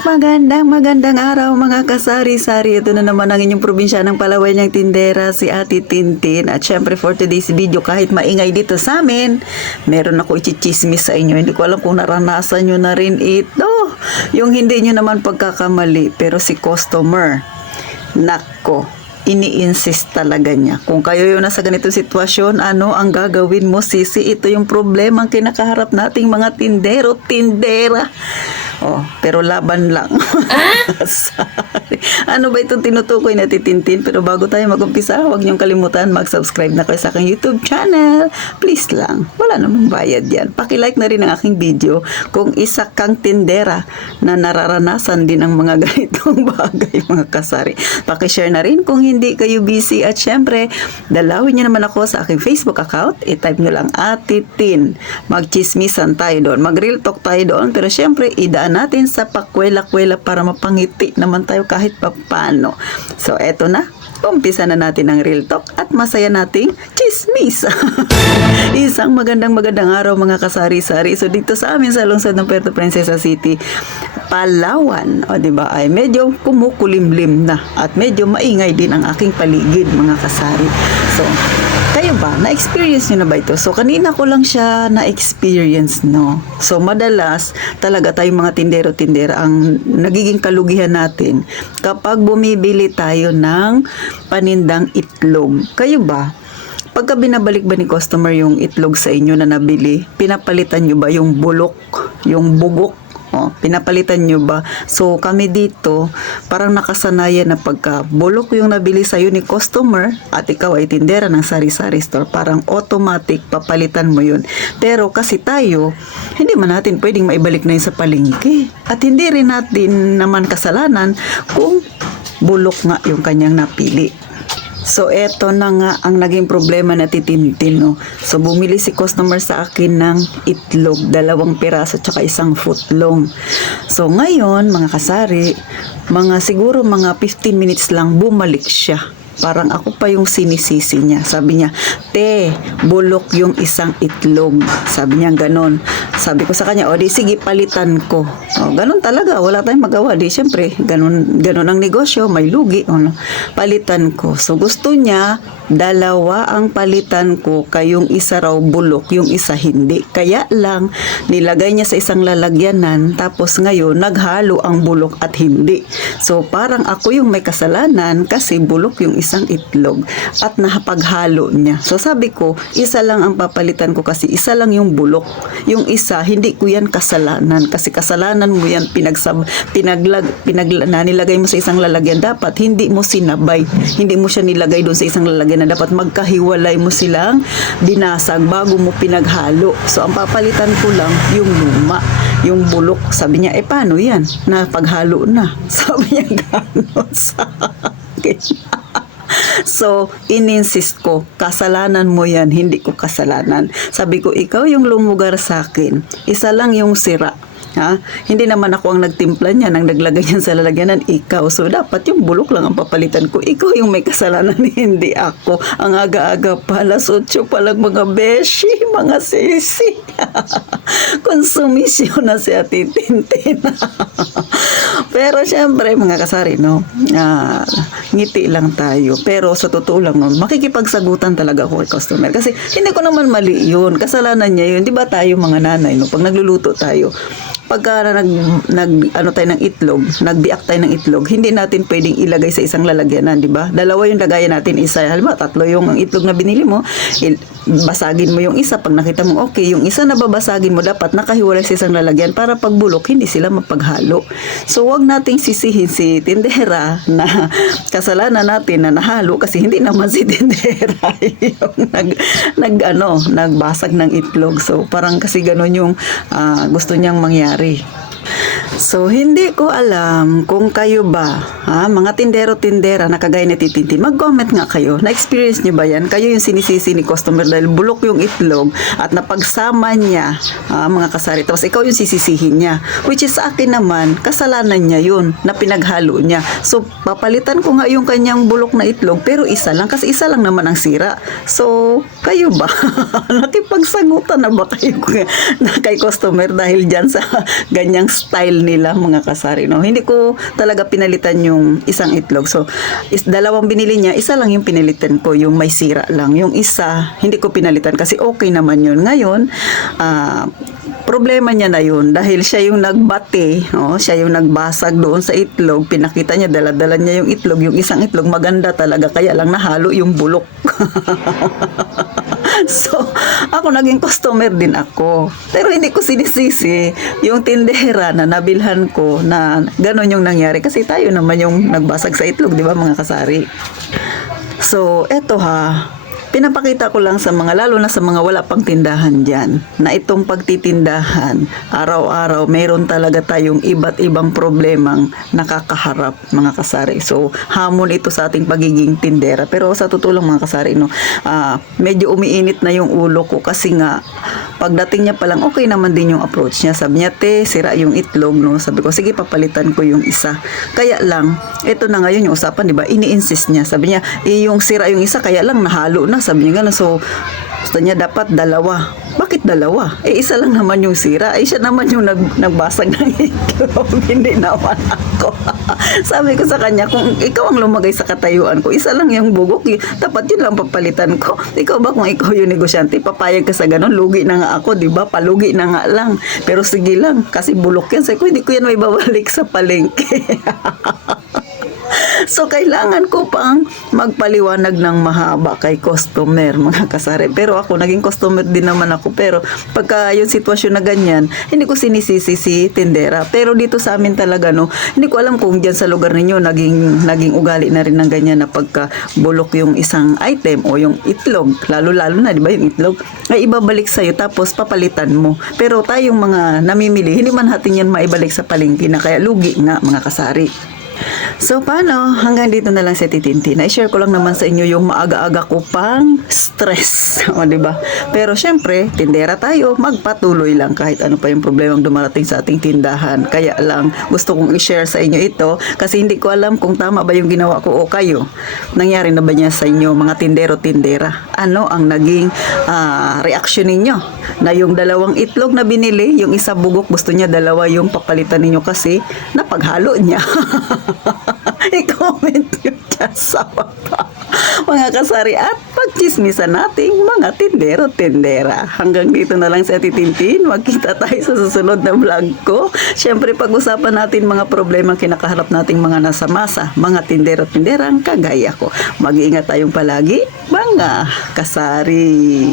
Magandang araw mga kasari-sari. Ito na naman ang inyong probinsya ng Palawan niyang tindera, si Ate Tintin. At syempre for today's video, kahit maingay dito sa amin, meron ako ichichismis sa inyo. Hindi ko alam kung naranasan nyo na rin ito. Yung hindi nyo naman pagkakamali, pero si customer, nako, ini-insist talaga niya. Kung kayo yung nasa ganitong sitwasyon, ano ang gagawin mo, sisi? Ito yung problema ang kinakaharap nating mga tindera. Oh, pero laban lang. Sorry. Ano ba itong tinutukoy na titintin? Pero bago tayo mag-umpisa, huwag niyong kalimutan mag-subscribe na kayo sa aking YouTube channel. Please lang. Wala namang bayad yan. Paki-like na rin ang aking video kung isa kang tindera na nararanasan din ang mga ganitong bagay, mga kasari. Paki-share na rin kung hindi kayo busy. At syempre, dalawin niyo naman ako sa aking Facebook account. I-type niyo lang Ate Tin. Mag-chismisan tayo doon. Mag-real talk tayo doon. Pero syempre, idaan natin sa pakwela-kwela para mapangiti naman tayo kahit papano. So, eto na. Umpisa na natin ang real talk at masaya nating chismis. Isang magandang araw mga kasari-sari. So, dito sa amin sa lungsod ng Puerto Princesa City, Palawan, o diba, ay medyo kumukulimlim na at medyo maingay din ang aking paligid mga kasari. So, kayo ba? Na-experience nyo na ba ito? So, kanina ko lang siya na-experience, no? So, madalas talaga tayong mga tindero-tindera ang nagiging kalugihan natin kapag bumibili tayo ng panindang itlog. Kayo ba? Pagka binabalik ba ni customer yung itlog sa inyo na nabili, pinapalitan nyo ba yung bulok, yung bugok? Oh, pinapalitan nyo ba? So, kami dito, parang nakasanayan na pagka bulok yung nabili sa'yo ni customer at ikaw ay tindera ng sari-sari store, parang automatic papalitan mo yun. Pero kasi tayo, hindi man natin pwedeng maibalik na yun sa palengke. At hindi rin natin naman kasalanan kung bulok nga yung kanyang napili. So, eto na nga ang naging problema na titintin, no? So, bumili si customer sa akin ng itlog, 2 piraso, tsaka 1 footlong. So, ngayon, mga kasari, siguro mga 15 minutes lang, bumalik siya. Parang ako pa yung sinisisi niya. Sabi niya, te, bulok yung 1 itlog. Sabi niya ganon. Sabi ko sa kanya, o di sige, palitan ko. O, ganon talaga, wala tayong magawa. Di, syempre, ganon ang negosyo, may lugi. O, no? Palitan ko. So, gusto niya, 2 ang palitan ko, kayong 1 raw bulok, yung 1 hindi. Kaya lang, nilagay niya sa isang lalagyanan, tapos ngayon, naghalo ang bulok at hindi. So, parang ako yung may kasalanan kasi bulok yung 1 itlog at napaghalo niya. So, sabi ko, 1 lang ang papalitan ko kasi 1 lang yung bulok. Yung 1, hindi ko yan kasalanan kasi kasalanan mo yan nilagay mo sa isang lalagyan. Dapat hindi mo sinabay. Hindi mo siya nilagay doon sa isang lalagyan na dapat magkahiwalay mo silang binasag bago mo pinaghalo. So, ang papalitan ko lang yung luma, yung bulok. Sabi niya, paano yan? Napaghalo na. Sabi niya, gano'n sa akin. So, ininsist ko, kasalanan mo yan, hindi ko kasalanan. Sabi ko, ikaw yung lumugar sa akin. 1 lang yung sira. Ha? Hindi naman ako ang nagtimpla niya, nang naglagay niyan sa lalagyanan, ikaw. So, dapat yung bulok lang ang papalitan ko. Ikaw yung may kasalanan, hindi ako. Ang aga-aga pa, 8:00 pa lang mga beshi, mga sisi. Konsumisyon na si Ate Tintin. Pero, syempre, mga kasari, no? Ngiti lang tayo. Pero, sa totoo lang, no? Makikipagsagutan talaga ako kay customer. Kasi, hindi ko naman mali yun. Kasalanan niya yun. Di ba tayo, mga nanay, no? Pag nagluluto tayo, pagka ano tayo ng itlog, nagbiak tayo ng itlog, hindi natin pwedeng ilagay sa isang lalagyanan, di ba? 2 yung lagayan natin, isa, halimbawa 3 yung itlog na binili mo, basagin mo yung isa, pag nakita mo okay, yung isa na babasagin mo, dapat nakahiwalay sa isang lalagyan para pagbulok, hindi sila mapaghalo. So, wag nating sisihin si tindera na kasalanan natin na nahalo kasi hindi naman si tindera yung nagbasag ng itlog. So, parang kasi ganun yung gusto niyang mangyari. So, hindi ko alam kung kayo ba, mga tindero-tindera na kagaya ni Titintin, mag-comment nga kayo. Na-experience nyo ba yan? Kayo yung sinisisi ni customer dahil bulok yung itlog at napagsama niya, mga kasari. Tapos ikaw yung sisisihin niya. Which is sa akin naman, kasalanan niya yun na pinaghalo niya. So, papalitan ko nga yung kanyang bulok na itlog pero 1 lang kasi 1 lang naman ang sira. So, kayo ba? Nakipagsagutan na ba kayo kay customer dahil dyan sa ganyang style deal nila mga kasari, no? Hindi ko talaga pinalitan yung isang itlog. So, dalawang binili niya, isa lang yung pinalitan ko, yung may sira lang. Yung isa, hindi ko pinalitan kasi okay naman yun. Ngayon, problema niya na yun dahil siya yung nagbate, oh, siya yung nagbasag doon sa itlog. Pinakita niya, dala-dala niya yung itlog. Yung isang itlog maganda talaga, kaya lang nahalo yung bulok. So, ako naging customer din ako. Pero hindi ko sinisisi yung tindera na nabilhan ko na gano'n yung nangyari. Kasi tayo naman yung nagbasag sa itlog, di ba mga kasari? So, eto pinapakita ko lang sa mga, lalo na sa mga wala pang tindahan dyan, na itong pagtitindahan, araw-araw, meron talaga tayong iba't ibang problemang nakakaharap, mga kasari. So, hamon ito sa ating pagiging tindera. Pero sa totoo lang, mga kasari, no, medyo umiinit na yung ulo ko kasi nga, pagdating niya palang, okay naman din yung approach niya. Sabi niya, te, sira yung itlog, no? Sabi ko, sige, papalitan ko yung isa. Kaya lang, ito na ngayon yung usapan, di ba? Ini-insist niya. Sabi niya, yung sira yung isa, kaya lang nahalo na. Sabi niya gano'n. So, gusto niya dapat dalawa. Bakit dalawa? Isa lang naman yung sira. Siya naman yung nagbasag ng itlog. Hindi naman ako. Sabi ko sa kanya, kung ikaw ang lumagay sa katayuan ko, isa lang yung bugok. Dapat yun lang papalitan ko. Ikaw ba kung ikaw yung negosyante, papayag ka sa gano'n? Lugi na nga ako, di ba? Palugi na nga lang. Pero sige lang, kasi bulok yan. Sabi ko, hindi ko yan may babalik sa palengke. So, kailangan ko pang magpaliwanag ng mahaba kay customer, mga kasari. Pero ako, naging customer din naman ako. Pero, pagka yung sitwasyon na ganyan, hindi ko sinisisi si tindera. Pero dito sa amin talaga, no, hindi ko alam kung dyan sa lugar ninyo, naging ugali na rin ng ganyan na pagka bulok yung isang item o yung itlog, lalo-lalo na, di ba, yung itlog, ay ibabalik sa'yo, tapos papalitan mo. Pero tayong mga namimili, hindi man natin yan maibalik sa palengke na, kaya lugi nga, mga kasari. So, paano? Hanggang dito na lang sa Titintin. I-share ko lang naman sa inyo yung maaga-aga ko pang stress. O, diba? Pero, syempre, tindera tayo. Magpatuloy lang kahit ano pa yung problemang dumarating sa ating tindahan. Kaya lang, gusto kong i-share sa inyo ito kasi hindi ko alam kung tama ba yung ginawa ko o kayo. Nangyari na ba niya sa inyo, mga tindero-tindera? Ano ang naging reaction ninyo? Na yung dalawang itlog na binili, yung isa bugok, gusto niya dalawa yung papalitan ninyo kasi napaghalo niya. I-comment nyo dyan sa baba, mga kasari, at pagchismisan nating mga tindero-tindera. Hanggang dito na lang sa Titintin. Magkita tayo sa susunod na vlog ko. Siyempre, pag-usapan natin mga problema kinakaharap nating mga nasa masa, mga tindero-tinderang kagaya ko. Mag-iingat tayong palagi, mga kasari.